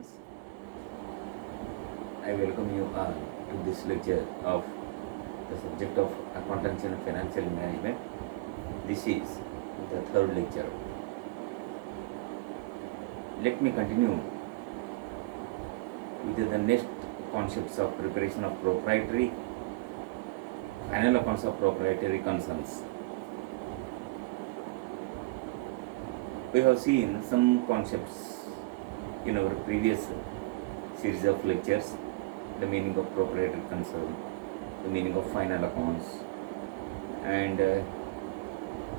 students, I welcome you all to this lecture of the subject of accountancy and financial management. This is the third lecture. Let me continue with the next concepts of preparation of proprietary final accounts of proprietary concerns. We have seen some concepts in our previous series of lectures: the meaning of proprietary concern, the meaning of final accounts, and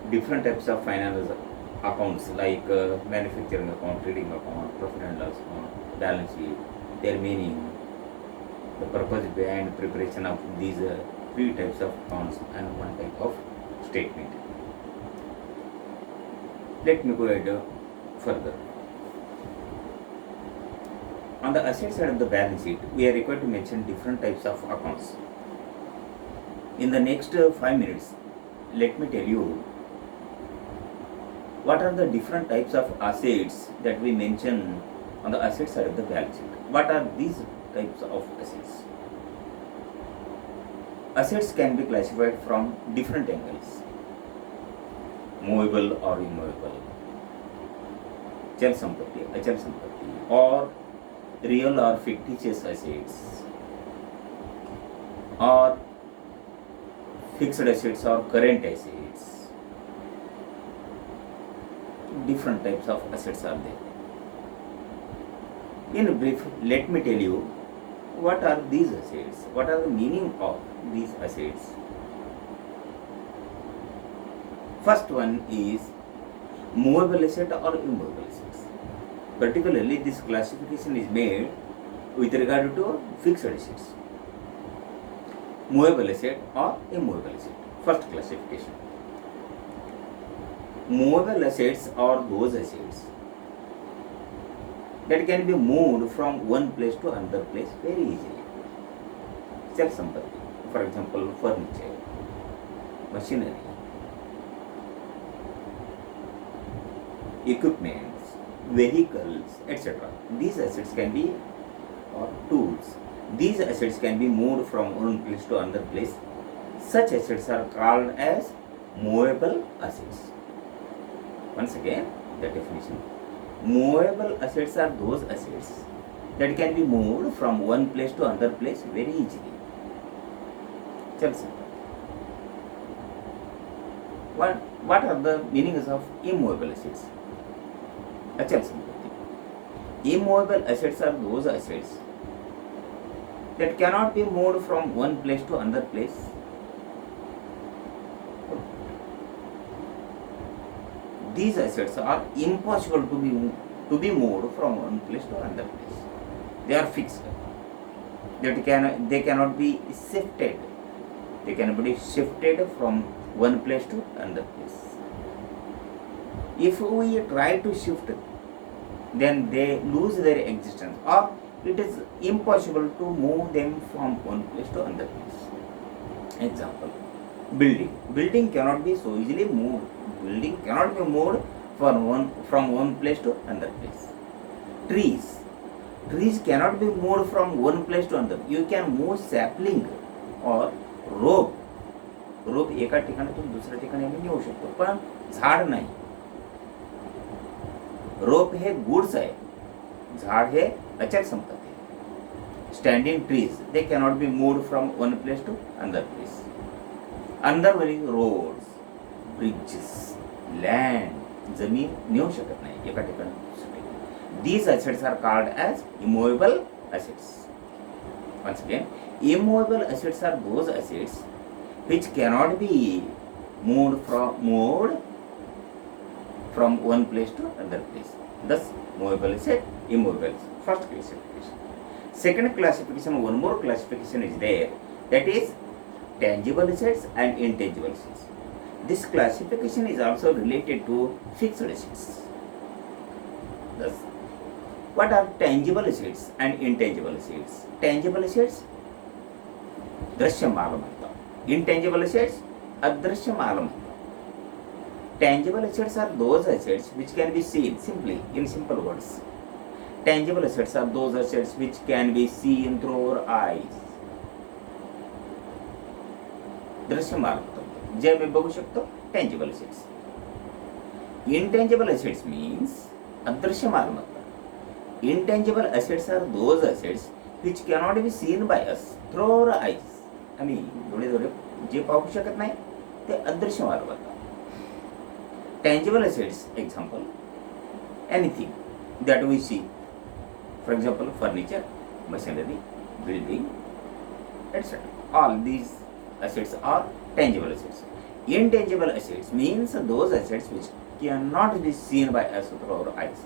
different types of final accounts like manufacturing account, trading account, profit and loss account, balance sheet, their meaning, the purpose behind preparation of these three types of accounts and one type of statement. Let me go ahead further. On the asset side of the balance sheet, we are required to mention different types of accounts. In the next 5 minutes, let me tell you what are the different types of assets that we mention on the asset side of the balance sheet. What are these types of assets? Assets can be classified from different angles: movable or immovable, chal sampatti, achal sampatti, or real or fictitious assets, or fixed assets or current assets. Different types of assets are there. In brief, let me tell you what are these assets, what are the meaning of these assets. First one is movable asset or immovable assets. Particularly, this classification is made with regard to fixed assets, movable asset or immovable asset. First classification. Movable assets are those assets that can be moved from one place to another place very easily. Chal sampatti, for example, furniture, machinery, equipments, vehicles, etc. These assets can be, or tools, these assets can be moved from one place to another place. Such assets are called as movable assets. Once again, the definition: movable assets are those assets that can be moved from one place to another place very easily. Chal sampatti. What are the meanings of immovable assets? Achal sampatti. Immovable assets are those assets that cannot be moved from one place to another place. These assets are impossible to be moved from one place to another place. They are fixed. They cannot be shifted. They cannot be shifted from one place to another place. If we try to shift, then they lose their existence, or it is impossible to move them from one place to another place. Example: building. Building cannot be so easily moved. Building cannot be moved from one place to another place. Trees. Trees cannot be moved from one place to another. You can move sapling or rope. रोप एका ठिकाणातून दुसऱ्या ठिकाणी आम्ही नेऊ शकतो, पण झाड नाही. रोप हे goods आहे, झाड हे अचल संपत्ती आहे. Standing trees, they cannot be moved from one place to another place. अंदर वरील रोड्स, ब्रिजेस, लँड, जमीन नेऊ शकत नाही एका ठिकाणी. These assets are called as immovable assets. once again, immovable assets are those assets which cannot be moved from one place to another place. Thus, movable asset, immovable. First classification. Second classification, one more classification is there, that is tangible assets and intangible assets. This classification is also related to fixed assets. Thus, what are tangible assets and intangible assets? Tangible assets, दृश्य माल म्हणतात. Intangible assets, अदृश्य माल म्हणतात. Tangible assets are those assets which can be seen simply, in simple words. Tangible assets are those assets which can be seen through our eyes. दृश्य मालमत्ता जे मी बघू शकतो tangible assets. Intangible assets means अदृश्य मालमत्ता. Intangible assets are those assets which cannot be seen by us through our eyes. आम्ही डोळे जे पाहू शकत नाही ते अदृश्य मालमत्ता. Tangible assets, example, anything that we see. For example, furniture, machinery, building, etc. All these assets are tangible assets. Intangible assets means those assets which cannot be seen by us through our eyes.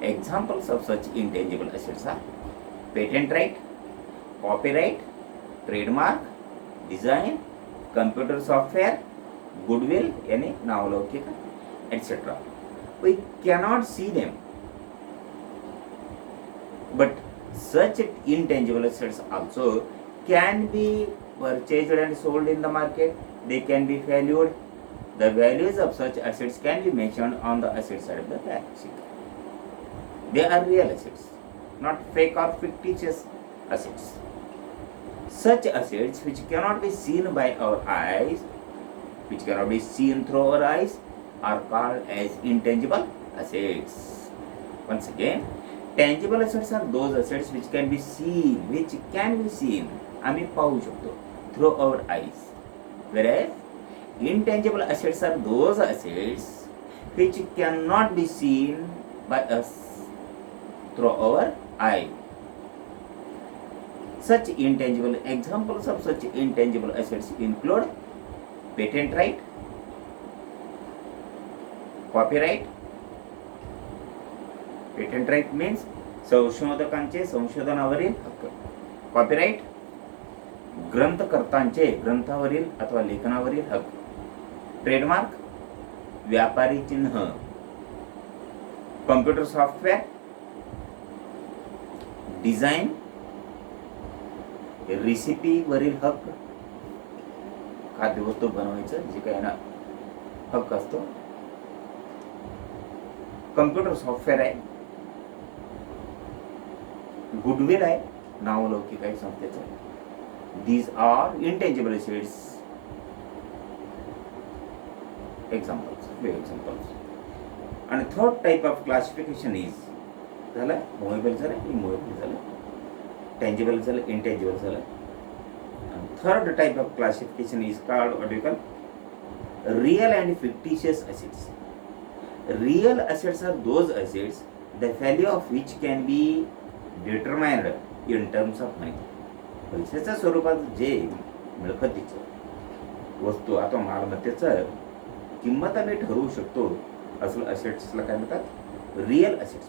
Examples of such intangible assets are patent right, copyright, trademark, design, computer software, goodwill, any नावलौकिक, etc. We cannot see them. But such intangible assets also can be purchased and sold in the market. They can be valued. The values of such assets can be mentioned on the asset side of the balance sheet. They are real assets, not fake or fictitious assets. Such assets which cannot be seen by our eyes, which cannot be seen through our eyes, are called as intangible assets. Once again, tangible assets are those assets which can be seen, आम्ही पाहू शकतो through our eyes. Whereas intangible assets are those assets which cannot be seen by us through our eye. Such intangible examples of such intangible assets include patent right, copyright. Patent right means संशोधकांचे संशोधनावरील हक्क. Copyright ग्रंथकर्तांचे ग्रंथावरील अथवा लेखनावरील हक्क. Trademark व्यापारी चिन्ह. Computer software. Design रेसिपीवरील हक्क. खाद्यवस्तू बनवायचं जे काही ना हक्क असतो. कॉम्प्युटर सॉफ्टवेअर आहे. गुडविल आहे नावलौकिक आहे संस्थेचं. These are intangible assets. Examples, few examples. And third type of classification is झालं मोवेबल झालं, इमोवेबल झालं, tangible झालं, intangible झालं. And third type of classification is called what we call real and fictitious assets. Real assets are those assets the value of which can be determined in terms of money. पैशाच्या स्वरूपात जे मिळकतीचं वस्तू अथवा मालमत्तेचं किंमत आम्ही ठरवू शकतो असं असेट्सला काय म्हणतात real assets.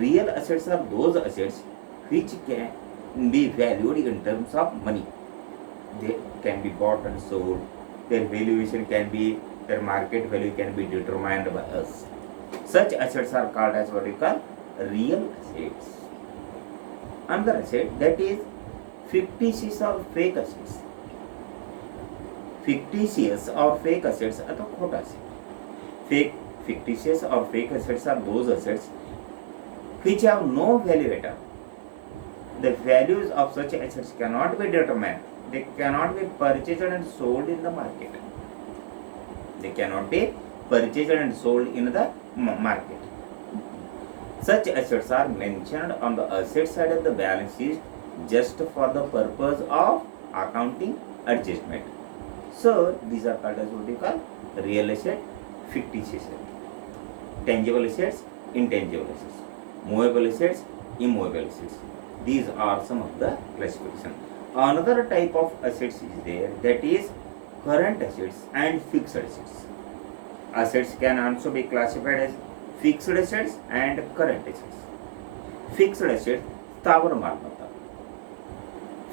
Real assets are those assets which can be valued in terms of money. They can be bought and sold. Their valuation can be, their market value can be determined by us. Such assets are called as what we call real assets. Another asset that is fictitious or fake assets. Fictitious or fake assets अथवा खोटा asset. Fictitious or fake assets are those assets which have no value at all. The values of such assets cannot be determined. They cannot be purchased and sold in the market. They cannot be purchased and sold in the market. Such assets are mentioned on the asset side of the balance sheet just for the purpose of accounting adjustment. So these are called as what we call real asset, fictitious asset, tangible assets, intangible assets, movable assets, immovable assets. These are some of the classification. Another type of assets is there, that is current assets and fixed assets. Assets can also be classified as fixed assets and current assets. Fixed assets, स्थावर मालमत्ता.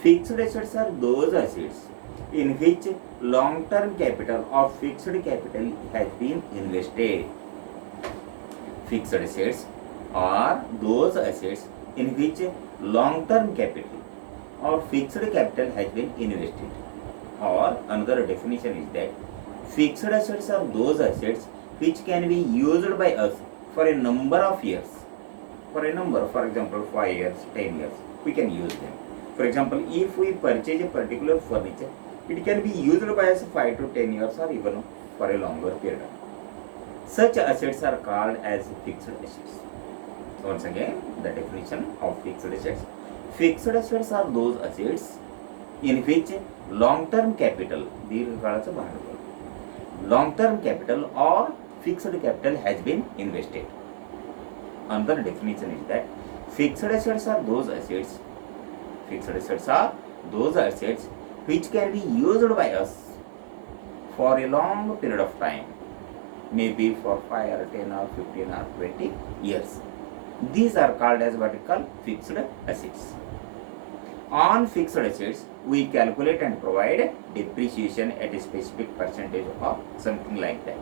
Fixed assets are those assets in which long-term capital or fixed capital has been invested. Fixed assets are those assets in which long-term capital or fixed capital has been invested. Or another definition is that fixed assets are those assets which can be used by us for a number of years. for a number, for example 5 years, 10 years, we can use them. For example, if we purchase a particular furniture, it can be used by us 5 to 10 years or even for a longer period. Such assets are called as fixed assets. Once again, the definition of fixed assets. Fixed assets are those assets in which long-term capital, long-term capital or fixed capital has been invested. Another definition is that fixed assets are those assets which can be used by us for a long period of time, maybe for 5 or 10 or 15 or 20 years. These are called as what we call fixed assets. On fixed assets, we calculate and provide depreciation at a specific percentage of something like that.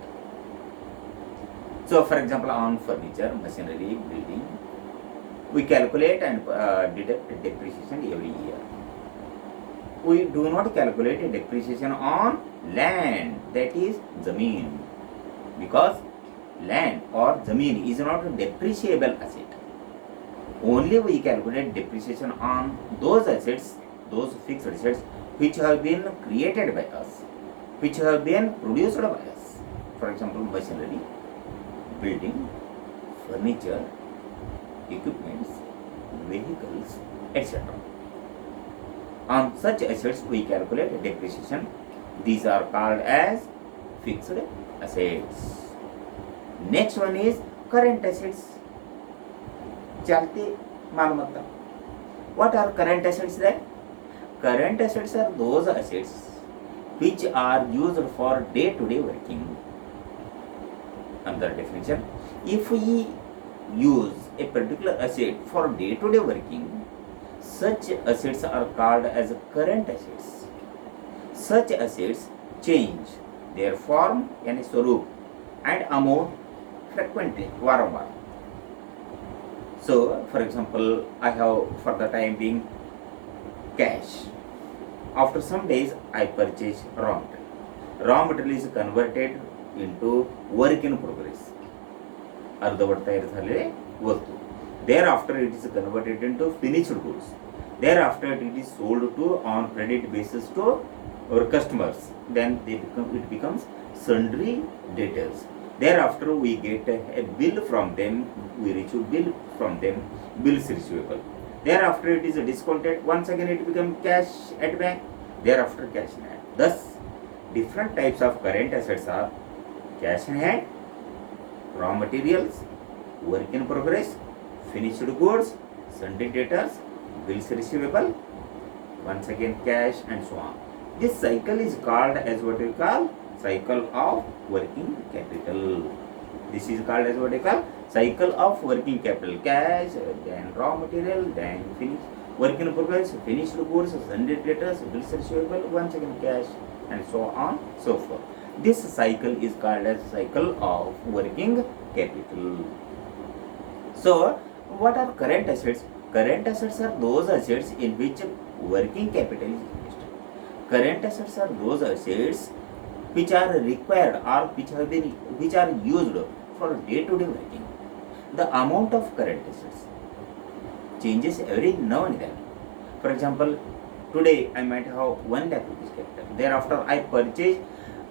So, for example, on furniture, machinery, building, we calculate and deduct depreciation every year. We do not calculate a depreciation on land, that is zameen, because land or zameen is not a depreciable asset. Only we calculate depreciation on those assets, those fixed assets which have been created by us, which have been produced by us. For example, machinery, building, furniture, equipments, vehicles, etc. On such assets we calculate depreciation. These are called as fixed assets. Next one is current assets. Chalti malmatta. What are current assets then? Current assets are those assets which are used for day-to-day working. Another definition: if we use a particular asset for day-to-day working, such assets are called as current assets. Such assets change their form and swarup and amount frequently, varamvar. So, for example, I have for the time being cash. After some days, I purchase raw material. Raw material is converted into work in progress. अर्धवट तयार झालेले वस्तू. Thereafter, it is converted into finished goods. Thereafter, it is sold to on credit basis to our customers. Then it becomes sundry debtors. Thereafter, we get a bill from them. We receive bill from them. Bills receivable. Thereafter, it is discounted. Once again, it becomes cash at bank. Thereafter, cash in hand. Thus, different types of current assets are cash in hand, raw materials, work in progress, finished goods, sundry debtors, bills receivable, once again cash, and so on. This cycle is called as what we call cycle of working capital. This is called as what we call cycle of working capital. Cash, then raw material, then work in progress, finished goods, sundry debtors, bills receivable, once again cash, and so on, so forth. This cycle is called as cycle of working capital. So, what are current assets? Current assets are those assets in which working capital is invested. Current assets are those assets which are required or which are used for day-to-day working. The amount of current assets changes every now and then. For example, today I might have 1 lakh rupees capital. Thereafter, I purchase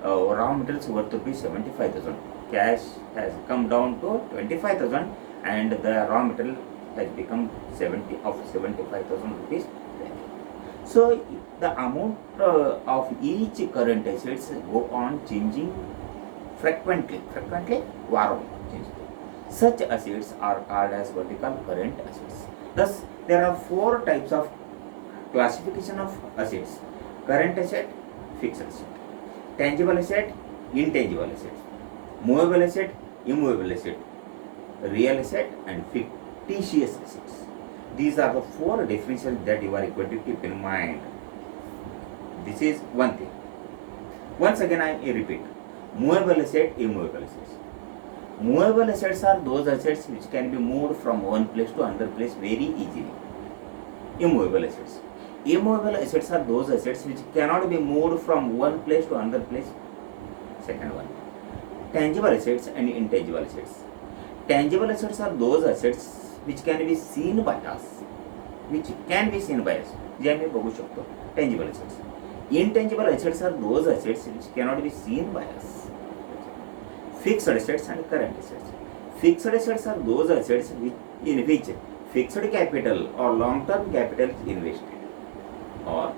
raw materials worth rupees 75,000. Cash has come down to 25,000 and the raw material has become 75,000 rupees. So the amount of each current assets go on changing frequently. Varam changes. Such assets are called as what we call current assets. Thus, there are 4 types of classification of assets: current asset, fixed asset, tangible asset, intangible asset, movable asset, immovable asset, real asset, and fictitious assets. These are the 4 definitions that you are going to keep in mind. This is one thing. Once again, I repeat: movable asset, immovable assets. Movable assets are those assets which can be moved from one place to another place very easily. Immovable assets. Immovable assets are those assets which cannot be moved from one place to another place. Second one. Tangible assets and intangible assets. Tangible assets are those assets which can be seen by us, जे आम्ही बघू शकतो. Tangible assets. Intangible assets are those assets which cannot be seen by us. Fixed assets and current assets. Fixed assets are those assets in which fixed capital or long-term capital is invested. Or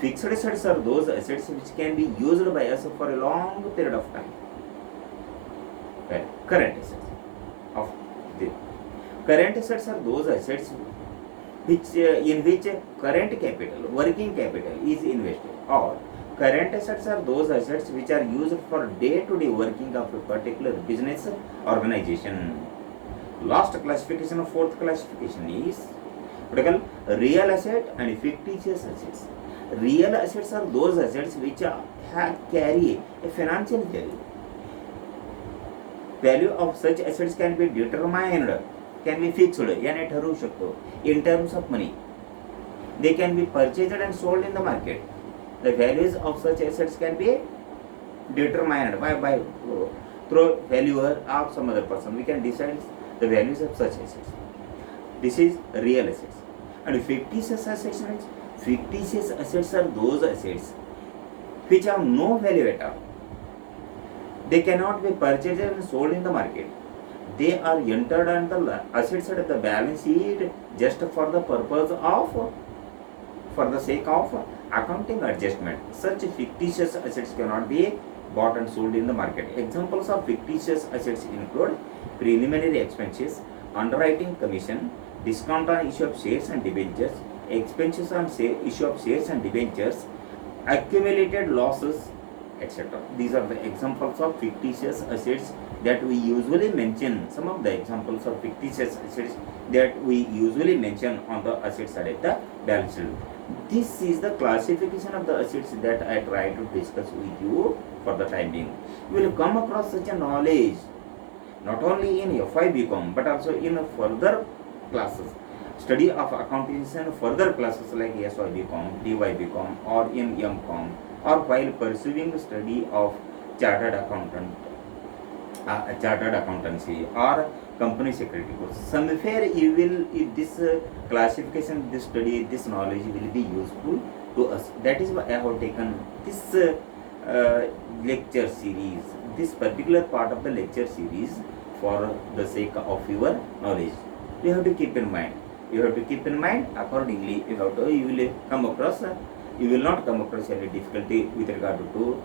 fixed assets are those assets which can be used by us for a long period of time. Well, current assets. Current assets are those assets which in which current capital, working capital is invested. Or current assets are those assets which are used for day-to-day working of a particular business organization. Last classification, fourth classification is what I call real asset and fictitious assets. Real assets are those assets which carry a financial value. Value of such assets can be determined, can be fixed, याने ठरवू शकतो in terms of money. They can be purchased and sold in the market. The values of such assets can be determined by through valuer of some other person. We can decide the values of such assets. This is real assets. And fictitious assets are those assets which have no value at all. They cannot be purchased and sold in the market. They are entered on the assets at the balance sheet just for the purpose of, for the sake of accounting adjustment. Such fictitious assets cannot be bought and sold in the market. Examples of fictitious assets include preliminary expenses, underwriting commission, discount on issue of shares and debentures, expenses on issue of shares and debentures, accumulated losses, etc. These are the examples of fictitious assets that we usually mention. Some of the examples of fictitious assets that we usually mention on the asset side of the balance sheet. This is the classification of the assets that I try to discuss with you for the time being. You will come across such a knowledge not only in FI/BCom but also in further classes. Study of accounting and further classes like SY/BCom, DY/BCom or in MCom, or while pursuing the study of chartered accountancy or company secretary course. Somewhere you will, if this classification, this study, this knowledge will be useful to us. That is why I have taken this lecture series, this particular part of the lecture series for the sake of your knowledge. You have to keep in mind. Accordingly. You will come across. You will not come across any difficulty with regard to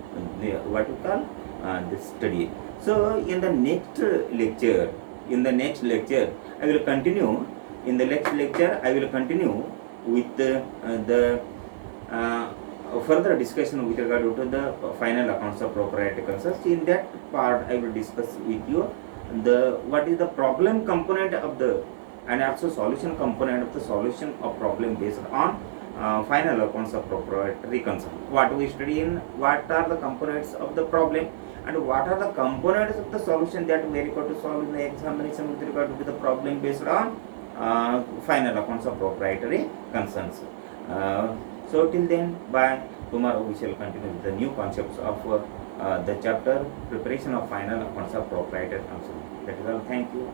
what you call this study. So in the next lecture, I will continue. In the next lecture, I will continue with the further discussion with regard to the final accounts of proprietary concerns. In that part, I will discuss with you what is the problem component of the and also solution component of the solution of problem based on final accounts of proprietary concern. What we study in what are the components of the problem and what are the components of the solution that we are required to solve in the examination with regard to the problem based on final accounts of proprietary concerns. So till then, by tomorrow we shall continue with the new concepts of the chapter preparation of final accounts of proprietary concerns. That is all. Thank you.